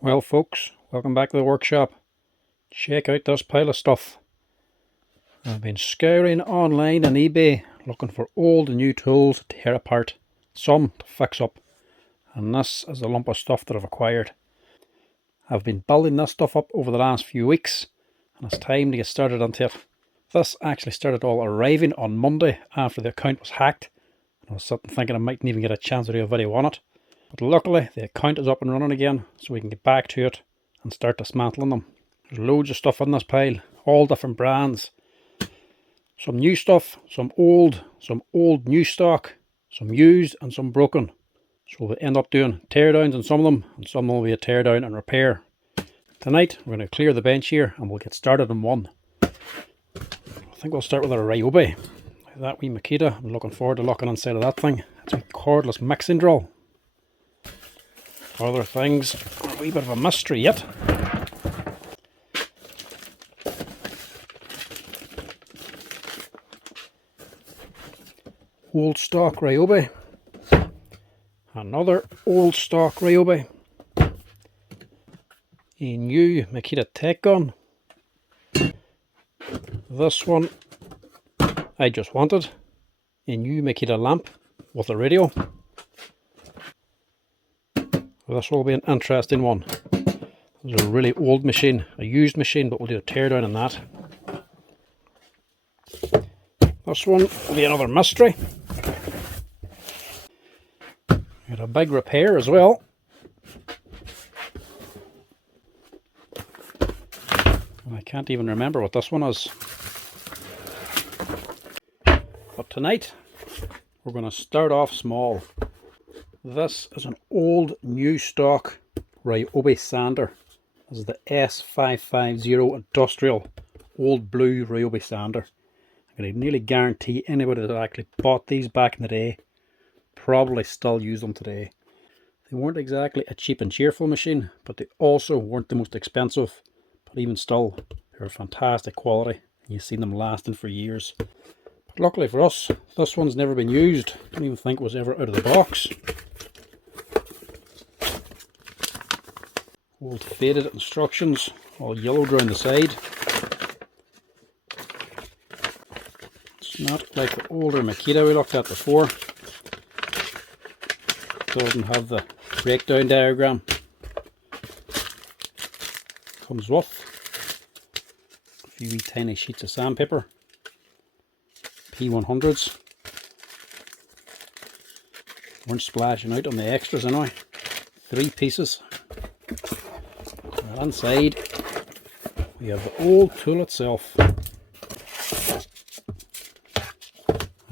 Well folks, welcome back to the workshop. Check out this pile of stuff. I've been scouring online on eBay looking for old and new tools to tear apart, some to fix up, and this is a lump of stuff that I've acquired. I've been building this stuff up over the last few weeks and it's time to get started onto it. This actually started all arriving on Monday after the account was hacked, and I was sitting thinking I mightn't even get a chance to do a video on it. But luckily the account is up and running again, so we can get back to it and start dismantling them. There's loads of stuff in this pile, all different brands. Some new stuff, some old new stock, some used and some broken. So we'll end up doing teardowns on some of them, and some will be a teardown and repair. Tonight we're going to clear the bench here and we'll get started on one. I think we'll start with our Ryobi. That wee Makita, I'm looking forward to looking inside of that thing. It's a cordless mixing drill. Other things are a wee bit of a mystery yet. Old stock Ryobi. Another old stock Ryobi. A new Makita Tech gun. This one I just wanted. A new Makita lamp with a radio. This will be an interesting one. This is a really old machine, a used machine, but we'll do a teardown on that. This one will be another mystery. Got a big repair as well. And I can't even remember what this one is. But tonight we're going to start off small. This is an old new stock Ryobi sander. This is the S550 industrial Old Blue Ryobi sander. I can nearly guarantee anybody that actually bought these back in the day probably still use them today. They weren't exactly a cheap and cheerful machine, but they also weren't the most expensive. But even still, they're fantastic quality. You've seen them lasting for years. But luckily for us, this one's never been used. I don't even think it was ever out of the box. Old faded instructions, all yellowed around the side. It's not like the older Makita we looked at before. It doesn't have the breakdown diagram. Comes with a few wee tiny sheets of sandpaper. P100s. Weren't splashing out on the extras anyway. 3 pieces. Inside we have the old tool itself and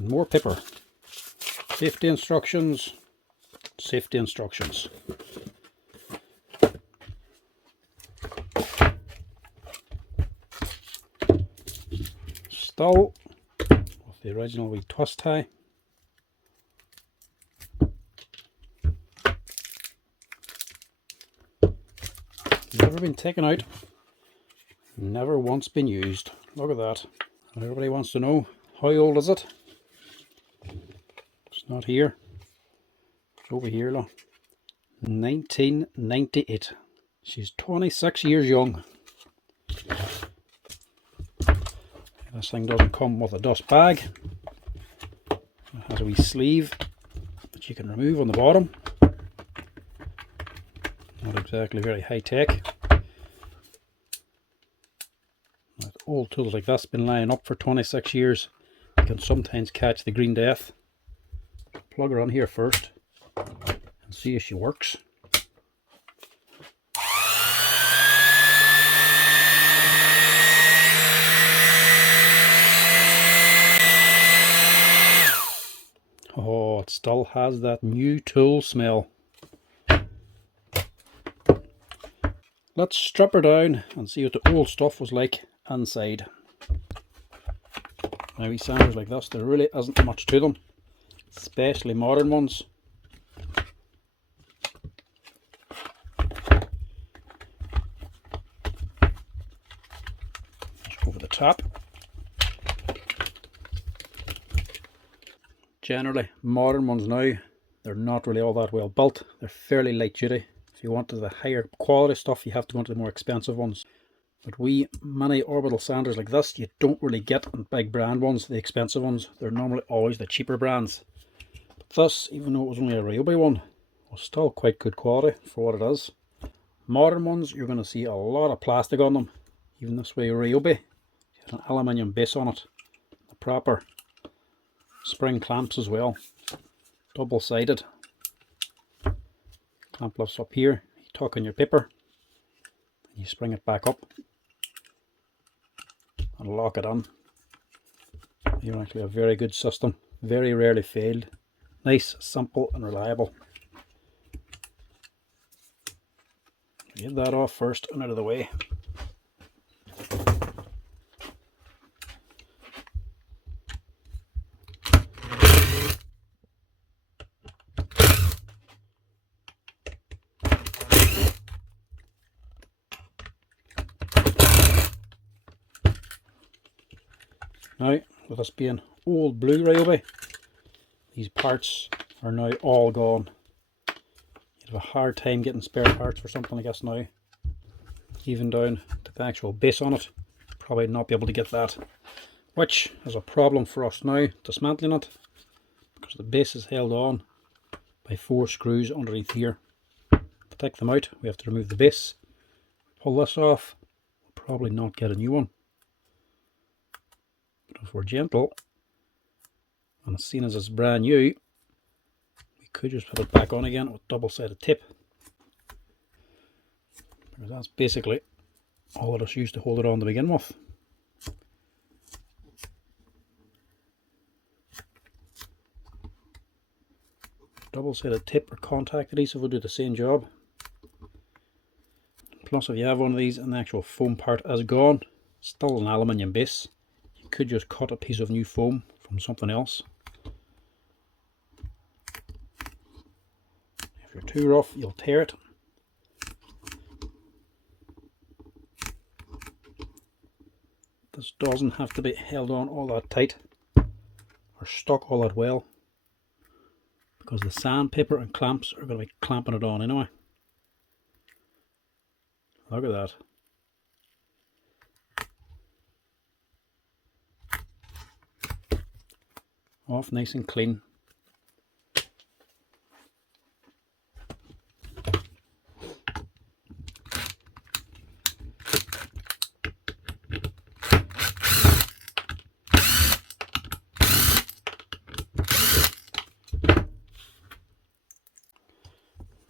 more paper. Safety instructions, safety instructions. Still with the original wee twist tie. Never been taken out, never once been used. Look at that. Everybody wants to know, how old is it? It's not here, it's over here, look. 1998. She's 26 years young. This thing doesn't come with a dust bag. It has a wee sleeve that you can remove on the bottom. Not exactly very high tech. Old tools like this been lying up for 26 years. You can sometimes catch the green death. Plug her on here first and see if she works. Oh, it still has that new tool smell. Let's strip her down and see what the old stuff was like inside. Now these sanders like this, there really isn't much to them, especially modern ones. Just over the top. Generally, modern ones now, they're not really all that well built. They're fairly light duty. If you want the higher quality stuff, you have to go into the more expensive ones. But many orbital sanders like this, you don't really get in big brand ones, the expensive ones. They're normally always the cheaper brands. But this, even though it was only a Ryobi one, was still quite good quality for what it is. Modern ones, you're going to see a lot of plastic on them. Even this way Ryobi, it had an aluminium base on it. The proper spring clamps as well. Double-sided. Clamp lifts up here. You tuck in your paper. And you spring it back up. And lock it on. You're actually a very good system. Very rarely failed. Nice, simple and reliable. Get that off first and out of the way. Now, with this being Old Blue Ryobi, these parts are now all gone. You'd have a hard time getting spare parts for something like this now. Even down to the actual base on it, probably not be able to get that. Which is a problem for us now, dismantling it, because the base is held on by 4 screws underneath here. To take them out, we have to remove the base, pull this off, we'll probably not get a new one. But if we're gentle, and seeing as it's brand new, we could just put it back on again with double-sided tape. Because that's basically all it is used to hold it on to begin with. Double-sided tape or contact adhesive will do the same job. Plus, if you have one of these and the actual foam part is gone, still an aluminium base, you could just cut a piece of new foam from something else. If you're too rough, you'll tear it. This doesn't have to be held on all that tight or stuck all that well, because the sandpaper and clamps are going to be clamping it on anyway. Look at that. Off nice and clean.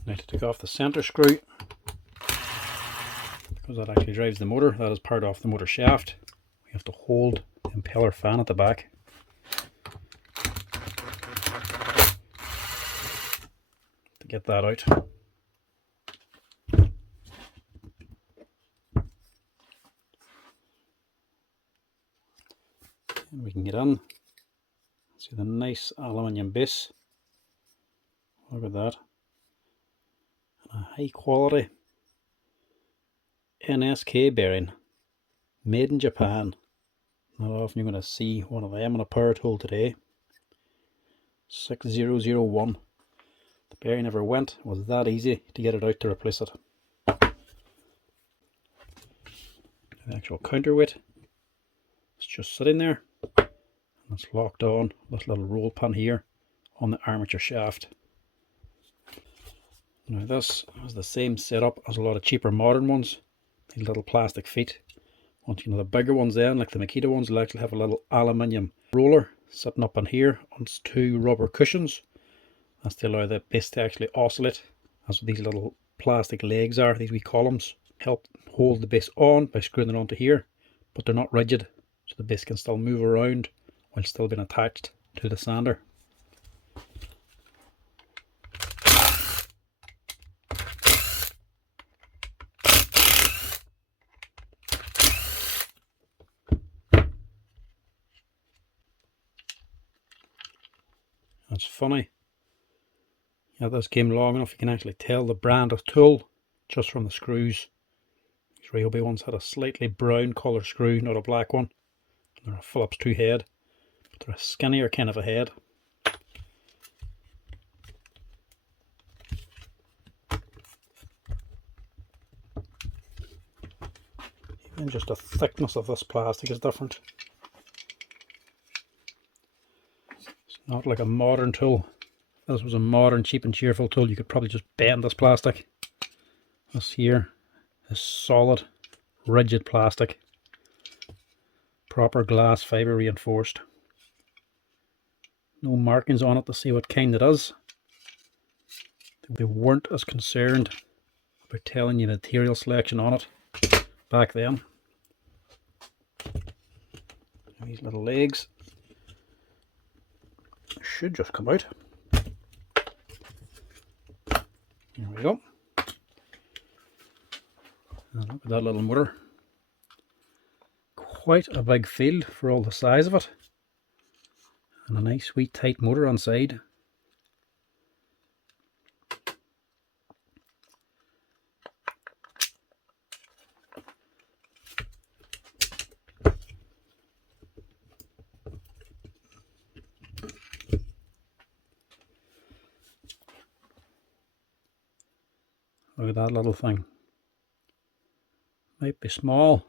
Now to take off the center screw, because that actually drives the motor. That is part of the motor shaft. We have to hold the impeller fan at the back. To get that out. And we can get in. See the nice aluminium base. Look at that. And a high quality NSK bearing, made in Japan. Not often you're going to see one of them on a power tool today. 6001. The bearing never went. It was that easy to get it out to replace it. The actual counterweight, it's just sitting there, and it's locked on with this little roll pin here on the armature shaft. Now this is the same setup as a lot of cheaper modern ones. These little plastic feet. Once you know the bigger ones then, like the Makita ones, will actually have a little aluminium roller sitting up on here on 2 rubber cushions. That's to allow the base to actually oscillate. That's what these little plastic legs are, these wee columns. Help hold the base on by screwing it onto here, but they're not rigid, so the base can still move around while still being attached to the sander. That's funny. Yeah, this game long enough, you can actually tell the brand of tool just from the screws. These Ryobi ones had a slightly brown colour screw, not a black one. They're a Phillips 2 head, but they're a skinnier kind of a head. And just the thickness of this plastic is different. It's not like a modern tool. If this was a modern, cheap and cheerful tool, you could probably just bend this plastic. This here is solid, rigid plastic. Proper glass fibre reinforced. No markings on it to see what kind it is. They weren't as concerned about telling you the material selection on it back then. These little legs should just come out. There we go. And look at that little motor. Quite a big field for all the size of it. And a nice sweet tight motor on side. Look at that little thing. Might be small.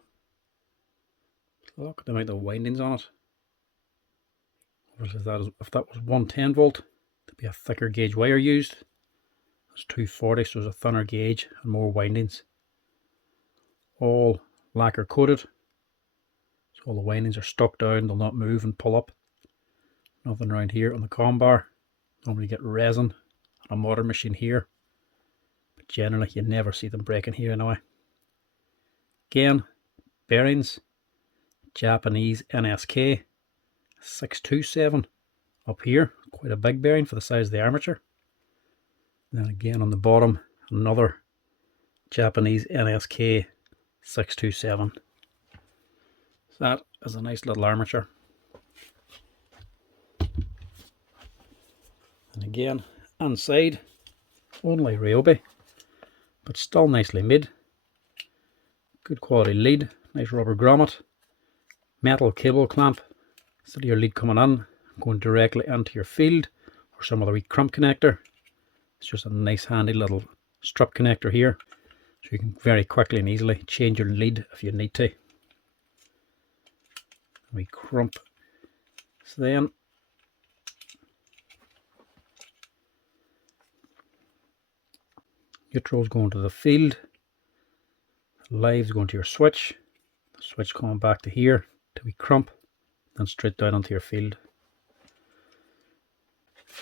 Look at the amount of windings on it. Obviously if that was 110 volt, there'd be a thicker gauge wire used. It's 240, so there's a thinner gauge and more windings. All lacquer coated. So all the windings are stuck down, they'll not move and pull up. Nothing around here on the comm bar. Normally get resin on a modern machine here. But generally you never see them breaking here anyway. Again, bearings, Japanese NSK 627 up here, quite a big bearing for the size of the armature. Then again on the bottom, another Japanese NSK 627. So that is a nice little armature. And again, inside, only Ryobi, but still nicely made. Good quality lead, nice rubber grommet, metal cable clamp, instead of your lead coming in, going directly into your field, or some other wee crump connector. It's just a nice handy little strip connector here, so you can very quickly and easily change your lead if you need to. We crump. So then neutral's going to the field, live's going to your switch, the switch coming back to here to we crump, then straight down onto your field.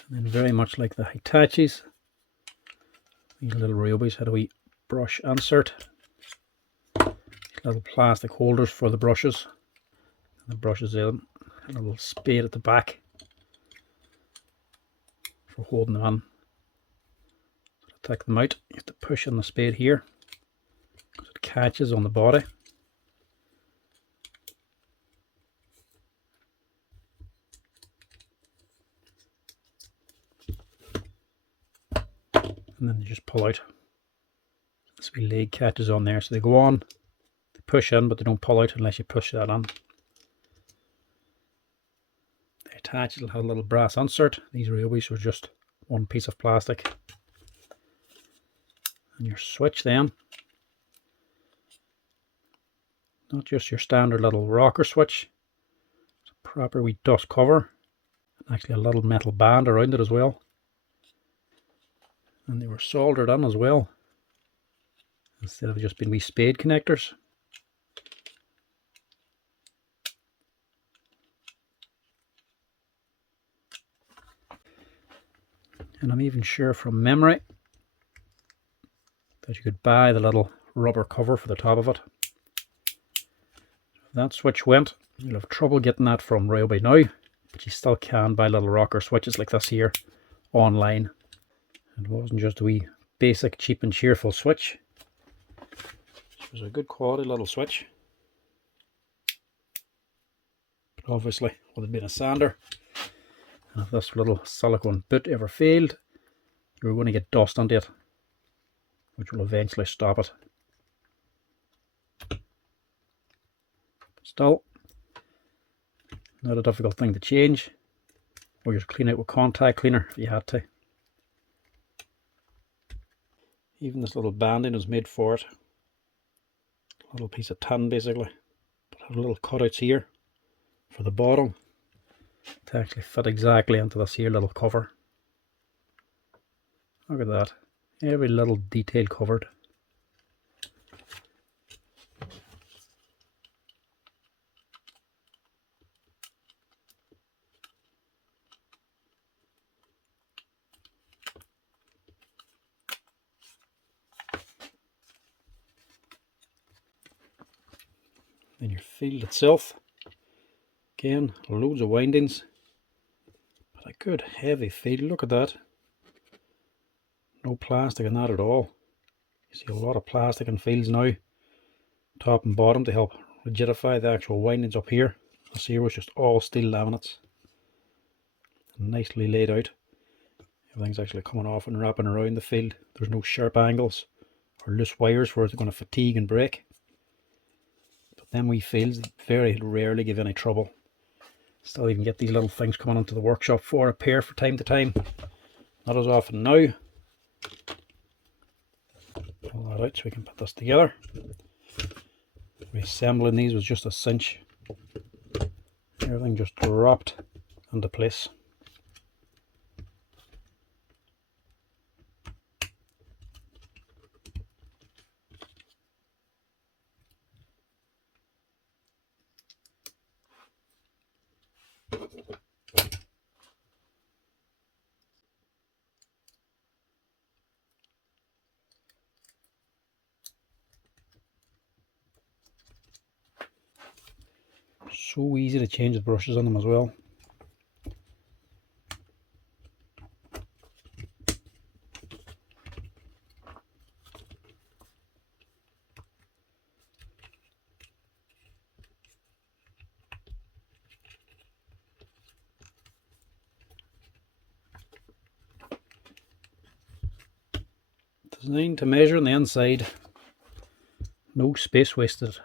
And then very much like the Hitachis, these little Ryobis had a wee brush insert, little plastic holders for the brushes, and the brushes in, a little spade at the back for holding them in. To take them out, you have to push in the spade here because it catches on the body. And then you just pull out. This wee leg catches on there, so they go on, they push in, but they don't pull out unless you push that in. They attach, it'll have a little brass insert. These Ryobis are just one piece of plastic. And your switch then, not just your standard little rocker switch, it's a proper wee dust cover, and actually a little metal band around it as well. And they were soldered in as well, instead of just being wee spade connectors. And I'm even sure from memory that you could buy the little rubber cover for the top of it. If that switch went, you'll have trouble getting that from Ryobi now, but you still can buy little rocker switches like this here online. It wasn't just a wee basic cheap and cheerful switch. It was a good quality little switch. But obviously would have been a sander. And if this little silicone boot ever failed, you were going to get dust onto it, which will eventually stop it. Still, not a difficult thing to change, or just clean out with contact cleaner if you had to. Even this little banding is made for it. little piece of tin basically. But have little cutouts here for the bottom to actually fit exactly into this here little cover. Look at that, every little detail covered. Then your field itself, again loads of windings, but a good heavy field. Look at that, no plastic in that at all. You see a lot of plastic in fields now, top and bottom, to help rigidify the actual windings up here. This here was just all steel laminates, nicely laid out. Everything's actually coming off and wrapping around the field. There's no sharp angles or loose wires where it's going to fatigue and break. But then we fields very rarely give any trouble. Still even get these little things coming into the workshop for repair from time to time. Not as often now. Pull that out so we can put this together. Reassembling these was just a cinch. Everything just dropped into place. So easy to change the brushes on them as well. Designed to measure on the inside, no space wasted.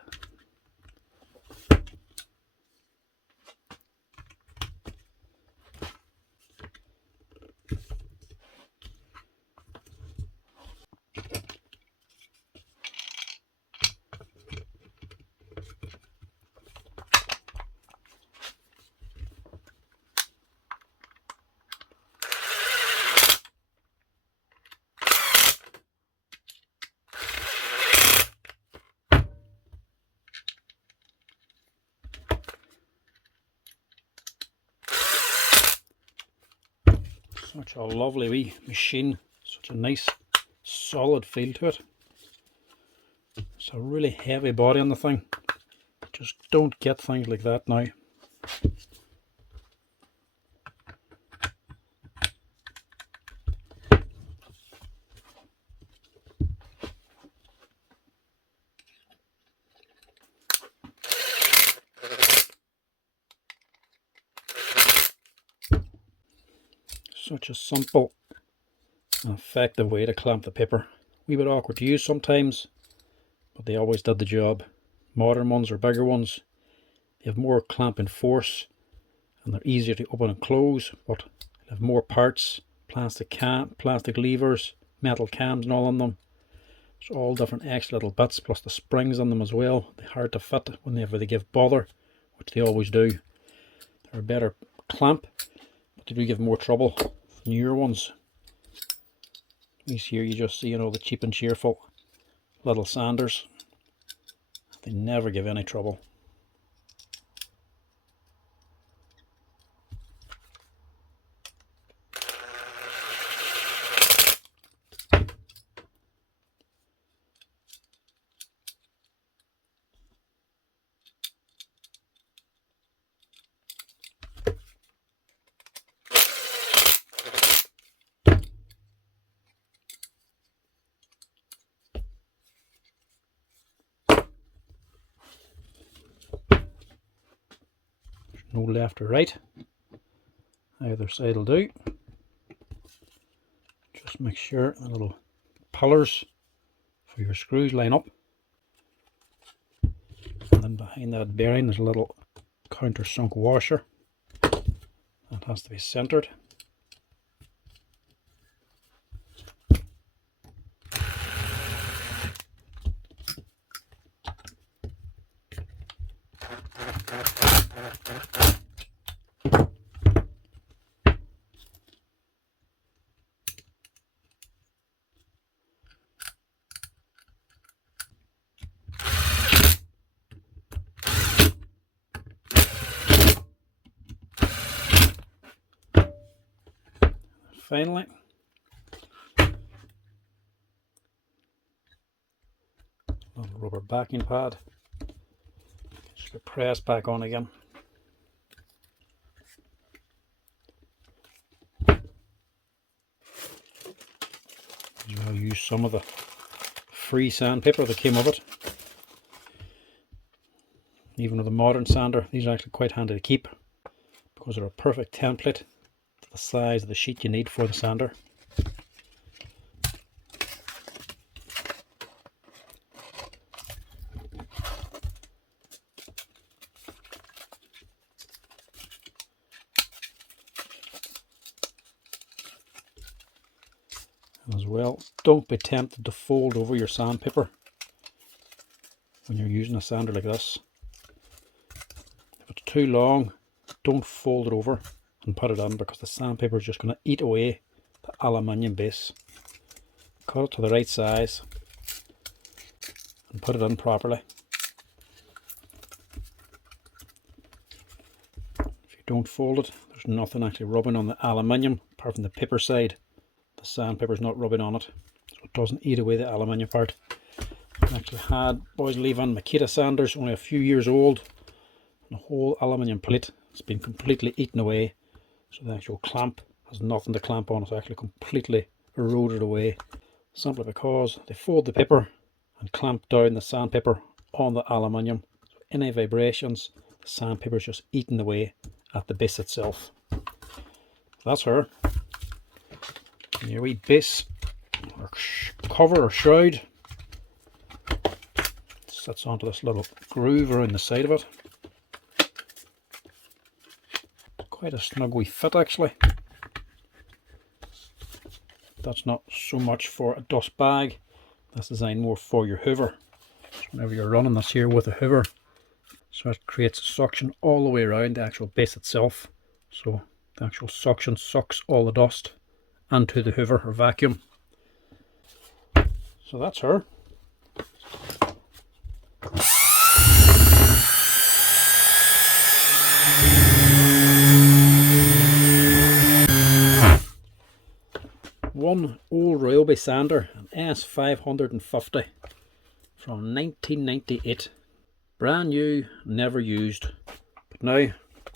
Such a lovely wee machine, such a nice solid feel to it. It's a really heavy body on the thing. Just don't get things like that now. Such a simple and effective way to clamp the paper. A wee bit awkward to use sometimes, but they always did the job. Modern ones or bigger ones, they have more clamping force and they're easier to open and close, but they have more parts, plastic levers, metal cams and all on them. It's all different extra little bits, plus the springs on them as well. They're hard to fit whenever they give bother, which they always do. They're a better clamp, but they do give more trouble. Newer ones, these here you just see, you know, the cheap and cheerful little sanders. They never give any trouble. No left or right, either side will do. Just make sure the little pillars for your screws line up, and then behind that bearing there's a little countersunk washer that has to be centered. Finally, little rubber backing pad. Just get pressed back on again. I'll use some of the free sandpaper that came with it. Even with a modern sander, these are actually quite handy to keep because they're a perfect template to the size of the sheet you need for the sander. As well, don't be tempted to fold over your sandpaper when you're using a sander like this. If it's too long, don't fold it over and put it on, because the sandpaper is just going to eat away the aluminium base. Cut it to the right size and put it on properly. If you don't fold it, there's nothing actually rubbing on the aluminium apart from the paper side. The sandpaper is not rubbing on it, so it doesn't eat away the aluminium part. I actually had boys leaving Makita sanders, only a few years old, and the whole aluminium plate has been completely eaten away, so the actual clamp has nothing to clamp on. It's actually completely eroded away, simply because they fold the paper and clamp down the sandpaper on the aluminium. So any vibrations, the sandpaper is just eaten away at the base itself. That's her. Your wee base or cover or shroud sits onto this little groove around the side of it. Quite a snug wee fit actually. That's not so much for a dust bag, that's designed more for your hoover. So whenever you're running this here with a hoover, so it creates suction all the way around the actual base itself, so the actual suction sucks all the dust onto the hoover or vacuum. So that's her. One old Ryobi sander, an S550 from 1998. Brand new, never used, but now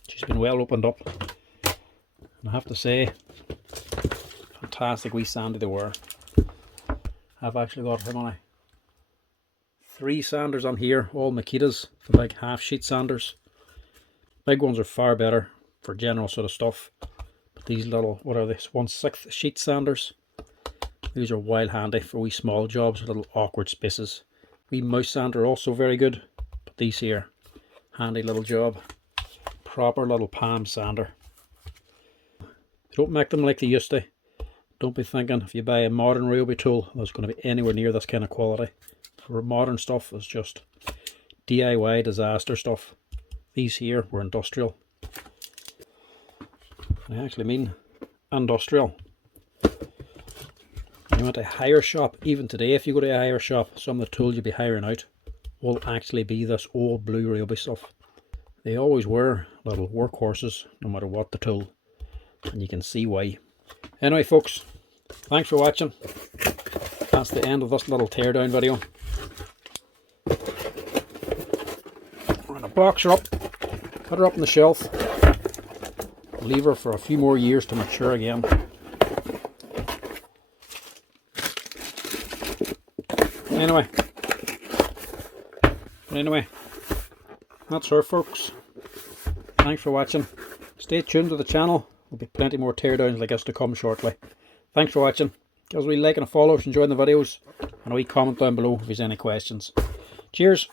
she's been well opened up. And I have to say, fantastic wee sandy they were. I've actually got how many? 3 sanders on here, all Makitas, the big half sheet sanders. Big ones are far better for general sort of stuff, but these little, what are these, 1/6 sheet sanders, these are wild handy for wee small jobs, little awkward spaces. Wee mouse sander also very good, but these here, handy little job. Proper little palm sander. They don't make them like they used to. Don't be thinking if you buy a modern Ryobi tool that's going to be anywhere near this kind of quality. For modern stuff is just DIY disaster stuff. These here were industrial. I actually mean industrial. You went to a hire shop, even today if you go to a hire shop, some of the tools you'll be hiring out will actually be this Old Blue Ryobi stuff. They always were little workhorses no matter what the tool, and you can see why. Anyway folks, thanks for watching. That's the end of this little teardown video. We're going to box her up, put her up on the shelf, leave her for a few more years to mature again. Anyway, that's her folks. Thanks for watching. Stay tuned to the channel. There'll be plenty more teardowns like this to come shortly. Thanks for watching. Give us a wee like and a follow if you're enjoying the videos, and a wee comment down below if there's any questions. Cheers.